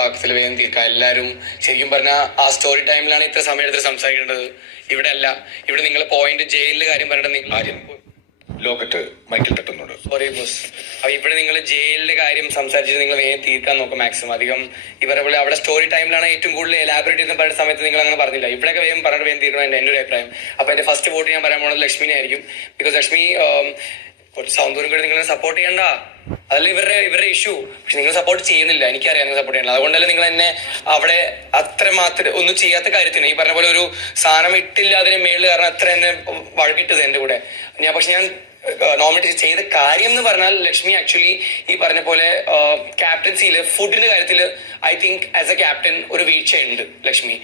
വാക്കത്തിൽ വേഗം തീർക്കാം. എല്ലാവരും ശരിക്കും പറഞ്ഞാൽ ആ സ്റ്റോറി ടൈമിലാണ് ഇത്ര സമയം എടുത്ത് സംസാരിക്കേണ്ടത്. ഇവിടെ അല്ല. ഇവിടെ നിങ്ങൾ പോയിന്റ് ജയിലിലെ കാര്യം പറഞ്ഞിട്ട് ആര്യം ലോകറ്റ് മൈക്കിൽ തട്ടുന്നുണ്ട്. Sorry boss. അപ്പൊ ഇവിടെ നിങ്ങൾ ജയിലിലെ കാര്യം സംസാരിച്ചിട്ട് നിങ്ങൾ വേഗം തീർക്കാൻ നോക്കും മാക്സിമം. അധികം ഇവരെ പോലെ അവിടെ സ്റ്റോറി ടൈമിലാണ് ഏറ്റവും കൂടുതൽ എലാബറേറ്റ് ചെയ്യുന്ന പറയുന്ന സമയത്ത് നിങ്ങൾ അങ്ങനെ പറഞ്ഞില്ല. ഇവിടെയൊക്കെ വേഗം പറഞ്ഞിട്ട് വേഗം തീർക്കണം എൻ്റെ ഒരു അഭിപ്രായം. അപ്പൊ എന്റെ ഫസ്റ്റ് വോട്ട് ഞാൻ പറയാൻ പോകുന്നത് ലക്ഷ്മിനെ ആയിരിക്കും. ബിക്കോസ് ലക്ഷ്മി കുറച്ച് സൗന്ദര്യം കൂടി നിങ്ങൾ സപ്പോർട്ട് ചെയ്യണ്ട. അതല്ല ഇവരുടെ ഇഷ്യൂ. പക്ഷെ നിങ്ങൾ സപ്പോർട്ട് ചെയ്യുന്നില്ല. എനിക്കറിയാം നിങ്ങൾ സപ്പോർട്ട് ചെയ്യണം. അതുകൊണ്ടല്ലേ നിങ്ങൾ എന്നെ അവിടെ അത്രമാത്രം ഒന്നും ചെയ്യാത്ത കാര്യത്തിന് ഈ പറഞ്ഞ പോലെ ഒരു സാധനം ഇട്ടില്ല അതിന് മേളിൽ കാരണം അത്ര എന്നെ വഴക്കിട്ടത് എന്റെ കൂടെ. പക്ഷെ ഞാൻ നോമിനേറ്റ് ചെയ്ത കാര്യം എന്ന് പറഞ്ഞാൽ ലക്ഷ്മി ആക്ച്വലി ഈ പറഞ്ഞ പോലെ ക്യാപ്റ്റൻസിയില് ഫുഡിന്റെ കാര്യത്തിൽ I think as A captain ഒരു വീഴ്ചയുണ്ട് ലക്ഷ്മി.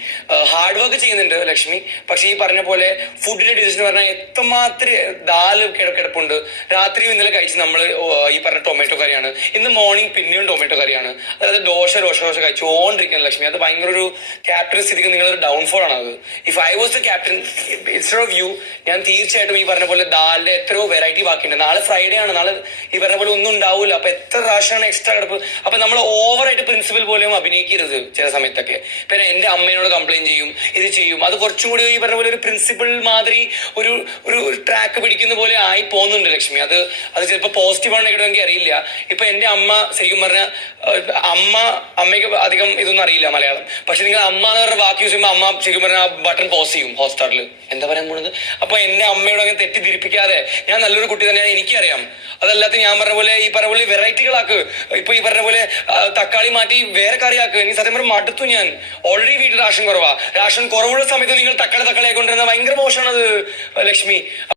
ഹാർഡ് വർക്ക് ചെയ്യുന്നുണ്ട് ലക്ഷ്മി. പക്ഷെ ഈ പറഞ്ഞ പോലെ ഫുഡിന്റെ ഡിസിഷൻ പറഞ്ഞാൽ എത്രമാത്രം ദാല് കിടപ്പുണ്ട്. രാത്രിയും ഇന്നലെ കഴിച്ച് നമ്മൾ ഈ പറഞ്ഞ ടൊമാറ്റോ കറിയാണ്. ഇന്ന് മോർണിംഗ് പിന്നെയും ടൊമാറ്റോ കറിയാണ്. അതായത് ദോശ കഴിച്ചുകൊണ്ടിരിക്കുകയാണ് ലക്ഷ്മി. അത് ഭയങ്കര ഒരു ക്യാപ്റ്റൻ സ്ഥിതിക്ക് നിങ്ങളൊരു ഡൗൺഫോൾ ആണ് അത്. If I was the captain instead of you, ഞാൻ തീർച്ചയായിട്ടും ഈ പറഞ്ഞ പോലെ ദാലിന്റെ എത്രയോ വെറൈറ്റി ബാക്കിയുണ്ട്. നാളെ ഫ്രൈഡേ ആണ്. നാളെ ഈ പറഞ്ഞ പോലെ ഒന്നും ഉണ്ടാവില്ല. അപ്പൊ എത്ര പ്രാവശ്യമാണ് എക്സ്ട്രാ കിടപ്പ്. അപ്പൊ നമ്മൾ ഓവറായിട്ട് പ്രിൻസിപ്പൽ പോലെയും അഭിനയിക്കരുത് ചില സമയത്തൊക്കെ. പിന്നെ എന്റെ അമ്മയോട് കംപ്ലൈന്റ് ചെയ്യും, ഇത് ചെയ്യും. അത് കുറച്ചും കൂടി ഈ പറഞ്ഞ പോലെ ഒരു പ്രിൻസിപ്പൽ മാതിരി ഒരു ഒരു ട്രാക്ക് പിടിക്കുന്ന പോലെ ആയി പോകുന്നുണ്ട് ലക്ഷ്മി. അത് ചിലപ്പോൾ പോസിറ്റീവ് ആണ് ഇടുമെങ്കിൽ അറിയില്ല. ഇപ്പൊ എന്റെ അമ്മ ശരിക്കും പറഞ്ഞാൽ അമ്മയ്ക്ക് അധികം ഇതൊന്നും അറിയില്ല മലയാളം. പക്ഷെ നിങ്ങൾ അമ്മ എന്ന് പറഞ്ഞ വാക്ക് യൂസ് ചെയ്യുമ്പോൾ അമ്മ ശരിക്കും പറഞ്ഞാൽ ബട്ടൺ പോസ് ചെയ്യും ഹോട്ട്സ്റ്റാറിൽ. എന്താ പറയാൻ പോണത്? അപ്പൊ എന്റെ അമ്മയോട് അങ്ങനെ തെറ്റിദ്ധരിപ്പിക്കാതെ ഞാൻ നല്ലൊരു കുട്ടി തന്നെയാണ്, എനിക്കറിയാം. അതല്ലാത്ത ഞാൻ പറഞ്ഞ പോലെ ഈ പറഞ്ഞ പോലെ വെറൈറ്റികളാക്ക്. ഇപ്പൊ ഈ പറഞ്ഞ പോലെ തക്കാളി മാറ്റി വേറെ കറിയാക്ക്. എനിക്ക് സത്യം പറഞ്ഞാൽ മടുത്തു. ഞാൻ ഓൾറെഡി വീട്ടിൽ റേഷൻ കുറവാ. റേഷൻ കുറവുള്ള സമയത്ത് നിങ്ങൾ തക്കാളി ആയിക്കൊണ്ടിരുന്ന ഭയങ്കര മോശമാണത് ലക്ഷ്മി.